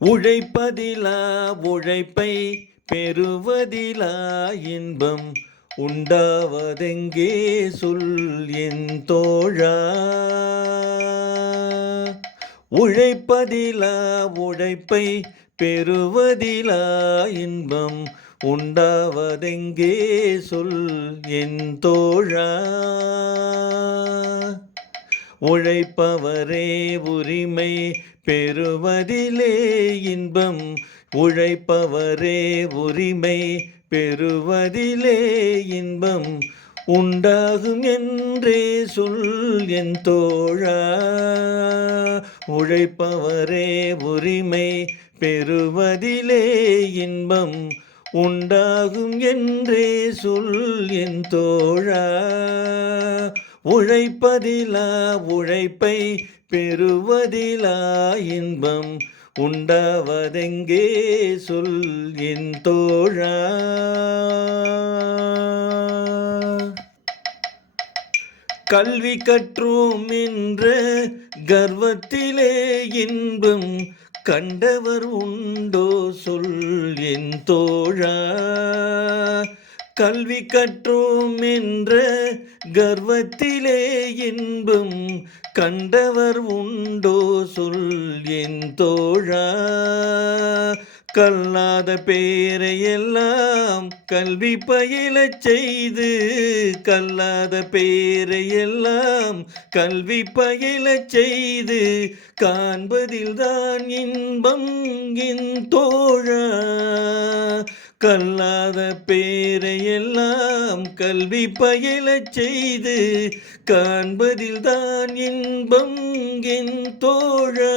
உழைப்பதிலா உழைப்பை பெறுவதிலா இன்பம் உண்டாவதெங்கே சொல் என் தோழா. உழைப்பதிலா உழைப்பை பெறுவதிலா இன்பம் உண்டாவதெங்கே சொல் என் தோழா. உழைப்பவரே உரிமை பெறுவதிலே இன்பம், உழைப்பவரே உரிமை பெறுவதிலே இன்பம் உண்டாகும் என்றே சொல் என் தோழா. உழைப்பவரே உரிமை பெறுவதிலே இன்பம் உண்டாகும் என்றே சொல் என் தோழா. உழைப்பதிலா உழைப்பை பெறுவதிலா இன்பம் உண்டாவதெங்கே சொல் என் தோழா. கல்வி கற்றோம் என்ற கர்வத்திலே இன்பம் கண்டவர் உண்டோ சொல் என் தோழா. கல்வி கற்றோம் என்ற கர்வத்திலே இன்பம் கண்டவர் உண்டோ சொல் என் தோழா. கல்லாத பேரையெல்லாம் கல்வி பயிலச் செய்து, கல்லாத பேரையெல்லாம் கல்வி பயிலச் செய்து காண்பதில்தான் இன்பம் என் தோழா. கல்லாத பேரையெல்லாம் கல்வி பயிலச் செய்து காண்பதில்தான் இன்பம் என் தோழா.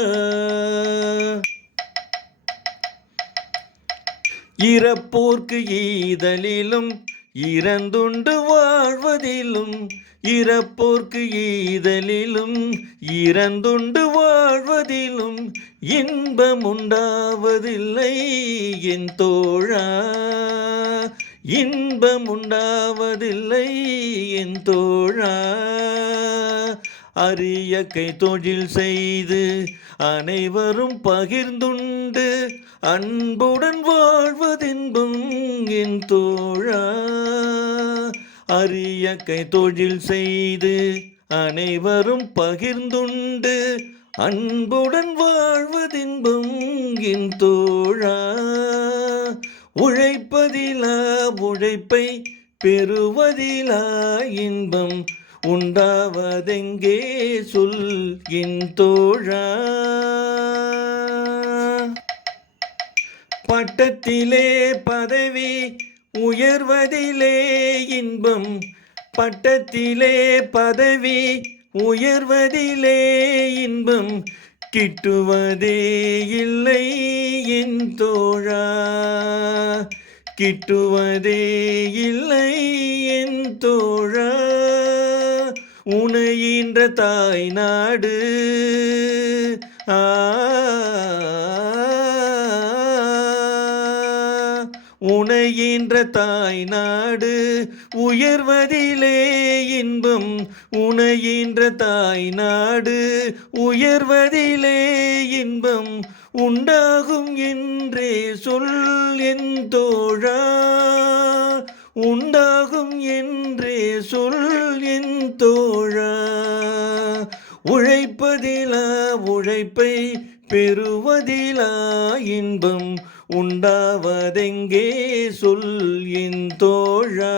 இறப்போர்க்கு ஈதலிலும் இறந்துண்டு வாழ்வதிலும், இறப்போர்க்கு ஈதலிலும் இறந்துண்டு வாழ்வதிலும் இன்பம் உண்டாவதில்லை என் தோழா. இன்பம் உண்டாவதில்லை என் தோழா. அரிய கை தொழில் செய்து அனைவரும் பகிர்ந்துண்டு அன்புடன் வாழ்வதின்பம் என் தோழா. அரிய கை தொழில் செய்து அனைவரும் பகிர்ந்துண்டு அன்புடன் வாழ்வதின்பம் என் தோழா. உழைப்பதிலா உழைப்பை பெறுவதிலா இன்பம் உண்டாவதெங்கே சொல் என் தோழா. பட்டத்திலே பதவி உயர்வதிலே இன்பம், பட்டத்திலே பதவி உயர்வதிலே இன்பம் கிட்டுவதே இல்லை என் தோழா. கிட்டுவதே இல்லை என் தோழா. உனையின்ற தாய் நாடு உனையின்ற தாய் நாடு உயர்வதிலே இன்பம், உனையின்ற தாய் நாடு உயர்வதிலே இன்பம் உண்டாகும் என்றே சொல் என் தோழா. உண்டாகும் என்றே சொல் என் தோழா. உழைப்பதிலா உழைப்பை பெறுவதிலா இன்பம் உண்டாவதெங்கே சொல் என் தோழா.